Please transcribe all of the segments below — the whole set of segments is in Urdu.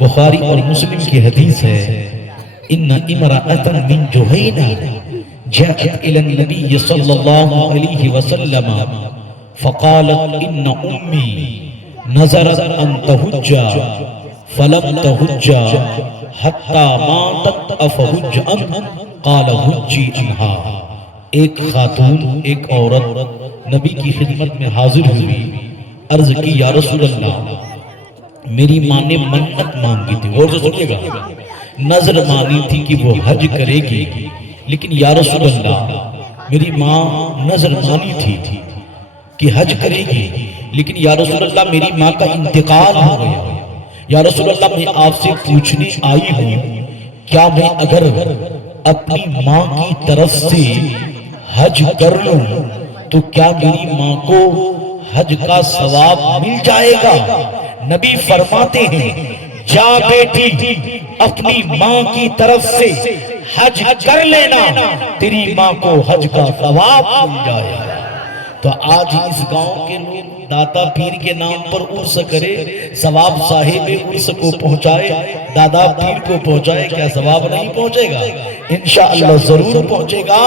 بخاری اور مسلم کی حدیث ہے، ان امرأة من جہینہ جاءت الى النبی صلی اللہ علیہ وسلم فقالت ان امی نظرت ان تحج فلم تحج حتی ماتت افحج عنہ قال حجی عنہا۔ ایک خاتون، ایک عورت نبی کی خدمت میں حاضر ہوئی، عرض کی یا رسول اللہ، میری ماں نے منت مانگی تھی، غور سے سنیے گا، نظر مانی تھی کہ وہ حج کرے گی، لیکن یا رسول اللہ میری ماں نظر مانی تھی کہ حج کرے گی، لیکن یا رسول اللہ میری ماں کا انتقال ہو گیا۔ یا رسول اللہ میں آپ سے پوچھنے آئی ہوں، کیا میں اگر اپنی ماں کی طرف سے حج کر لوں تو کیا میری ماں کو حج کا ثواب مل جائے گا؟ نبی فرماتے ہیں جا بیٹی اپنی ماں کی طرف سے حج کر لینا، تیری ماں کو حج کا ثواب مل جائے گا۔ تو آج اس گاؤں کے لوگ داتا پیر کے نام پر عرس کرے، ثواب صاحب عرس کو پہنچائے، دادا پیر کو پہنچائے، کیا ثواب نہیں پہنچے گا؟ انشاءاللہ ضرور پہنچے گا،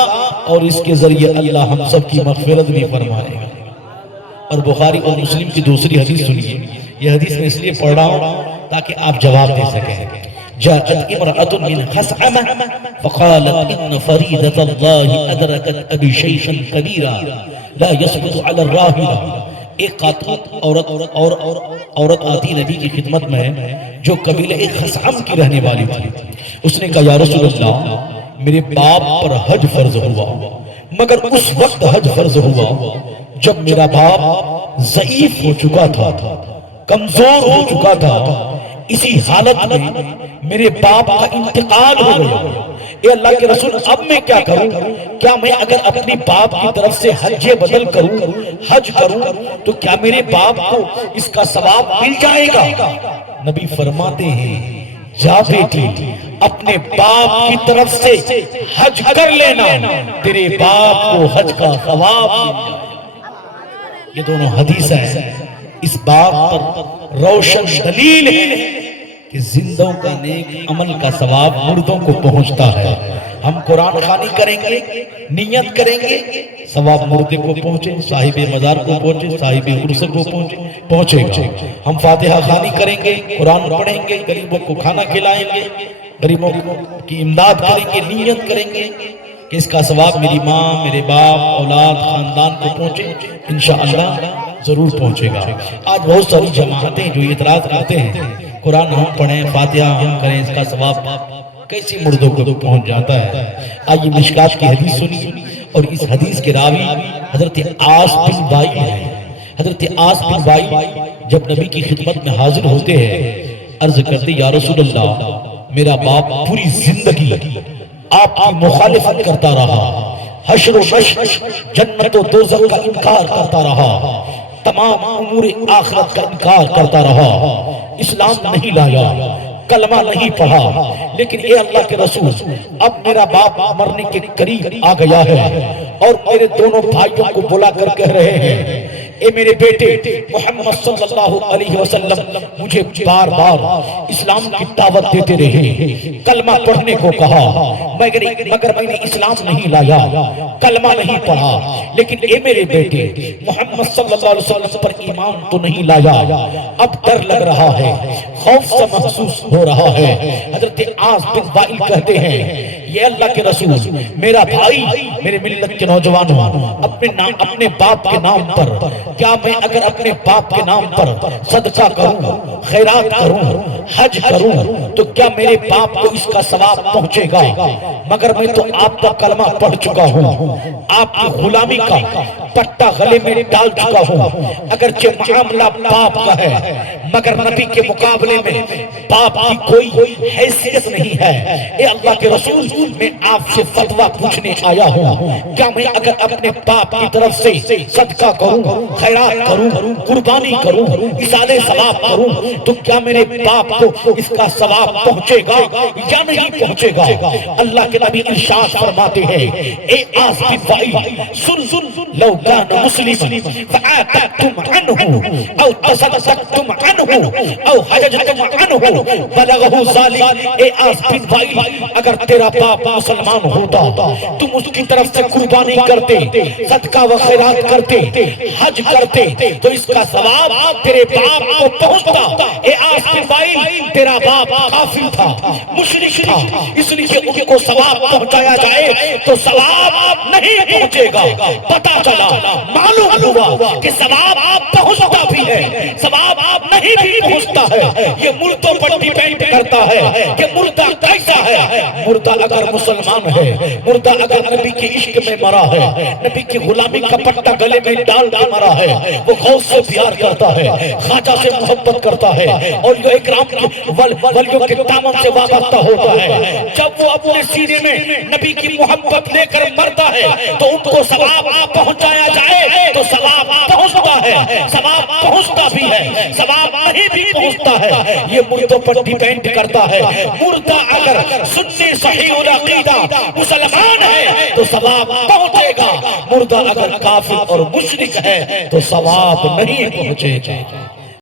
اور اس کے ذریعے اللہ ہم سب کی مغفرت بھی فرمائے گا۔ اور بخاری اور مسلم کی دوسری حدیث سنیے، یہ حدیث میں اس لیے پڑھ رہا ہوں تاکہ آپ جواب دے سکیں۔ جاءت امرأة من خثعمة فقالت ان فريدة الله ادركت ابي شيخا كبيرا لا يثبت على الراحلة۔ ایک عورت آتی نبی کی خدمت میں جو قبیلہ خثعم کی رہنے والی تھی، اس نے کہا یا رسول اللہ میرے باپ پر حج فرض ہوا، مگر اس وقت حج فرض ہوا جب میرا باپ ضعیف ہو چکا تھا، کمزور ہو چکا تھا، اسی حالت میں میرے باپ کا انتقال ہو گیا۔ اے اللہ کے رسول اب میں کیا کروں؟ کیا میں اگر اپنی باپ کی طرف سے حج بدل کروں، حج کروں، تو کیا میرے باپ کو اس کا ثواب مل جائے گا؟ نبی فرماتے ہیں جا بیٹی اپنے باپ کی طرف سے حج کر لینا، تیرے باپ کو حج کا ثواب مل جائے گا۔ یہ دونوں حدیث ہیں اس بات پر روشن دلیل ہے کہ زندوں کا نیک عمل کا ثواب مردوں کو پہنچتا ہے۔ ہم قرآن خوانی کریں گے، نیت کریں گے، ثواب مردے کو پہنچے، صاحب مزار کو پہنچے، صاحب عرس کو پہنچے گا۔ ہم فاتحہ خوانی کریں گے، قرآن پڑھیں گے، غریبوں کو کھانا کھلائیں گے، غریبوں کی امداد کریں گے، نیت کریں گے کہ اس کا ثواب میری ماں، میرے باپ، اولاد، خاندان کو پہنچے، انشاءاللہ ضرور پہنچے گا۔ آج بہت ساری جماعتیں جو اعتراض کرتے ہیں قرآن ہم پڑھیں، فاتحہ ہم کریں، اس کا ثواب کیسے مردوں کو پہنچ جاتا ہے؟ آئیے مشکات کی حدیث سنی، اور اس حدیث کے راوی حضرت عاص بن وائل ہے۔ حضرت عاص بن وائل جب نبی کی خدمت میں حاضر ہوتے ہیں، عرض کرتے یا رسول اللہ میرا باپ پوری زندگی آپ کی مخالفت کرتا رہا، حشر و نشر، جنت و دوزخ کا انکار کرتا رہا، تمام امور آخرت کا انکار کرتا رہا، اسلام نہیں لایا، کلمہ نہیں پڑھا، لیکن اے اللہ کے رسول اب میرا باپ مرنے کے قریب آ گیا ہے، اور میرے دونوں بھائیوں کو بلا کر کہہ رہے ہیں اے میرے بیٹے محمد صلی اللہ علیہ وسلم مجھے بار بار اسلام کی دعوت دیتے رہے، کلمہ پڑھنے کو کہا، مگر میں نے اسلام نہیں لایا، کلمہ نہیں پڑھا، لیکن اے میرے بیٹے محمد صلی اللہ علیہ وسلم پر ایمان تو نہیں لایا، اب ڈر لگ رہا ہے، خوف سے محسوس ہو رہا ہے۔ حضرت عاص بن وائل کہتے ہیں یہ اللہ کے رسول میرا بھائی، میرے ملت کے نوجوانوں، اپنے باپ کے نام پر کیا میں اگر اپنے باپ کے نام پر صدقہ کروں، خیرات کروں، حج کروں، تو کیا میرے باپ کو اس کا ثواب پہنچے گا؟ مگر میں تو آپ کا کلمہ پڑھ چکا ہوں، آپ کی غلامی کا پٹا گلے میں ڈال چکا ہوں، اگرچہ معاملہ باپ کا ہے مگر نبی کے مقابلے میں باپ کی کوئی حیثیت نہیں ہے۔ اے اللہ کے رسول میں آپ سے فتویٰ پوچھنے آیا ہوں، کیا میں اگر اپنے باپ کی طرف سے صدقہ کروں، خیرات کروں، قربانی کروں، اصالِ ثواب کروں، تو کیا میرے باپ باپ کو اس کا ثواب پہنچے گا یا نہیں پہنچے گا؟ اللہ کے نبی ارشاد فرماتے ہیں اے آس بن وائل سن لو کان مسلما فآتتم عنہ او تصدقتم عنہ او حججتم عنہ بلغہ ذلک، اے آس بن وائل اگر تیرا باپ مسلمان ہوتا تم اس کی طرف سے قربانی کرتے، صدقہ و خیرات کرتے، حج کرتے تو اس کا ثواب تیرے باپ کو پہنچتا۔ اے آس بن وائل تیرا باپ کافر تھا، مشرک تھا، اس لیے ان کو ثواب پہنچایا جائے تو ثواب نہیں پہنچے گا۔ پتا چلا، معلوم ہوا کہ ثواب پہنچتا بھی ہے، ثواب نہیں بھی پہنچتا ہے۔ یہ مردوں پر ڈیپینڈ کرتا ہے کہ مردہ کیسا ہے۔ مردہ اگر مسلمان ہے، مردہ اگر نبی کے عشق میں مرا ہے، نبی کی غلامی کا پٹا گلے میں ڈال کے مرا ہے، وہ غوث سے پیار کرتا ہے، خواجہ سے محبت کرتا ہے، اور یہ اکرام ولیوں کے دامن سے وابستہ ہوتا ہے۔ جب وہ اپنے سینے میں نبی کی محبت لے کر مرتا ہے تو ان کو ثواب پہنچایا جائے تو ثواب پہنچتا ہے، ثواب پہنچتا بھی ہے، ثواب نہیں بھی پہنچتا ہے۔ یہ مردوں پر ڈیپینڈ کرتا ہے۔ مردہ اگر سنی صحیح العقیدہ مسلمان ہے تو ثواب پہنچے گا، مردہ اگر کافر اور مشرک ہے تو ثواب نہیں پہنچے گا۔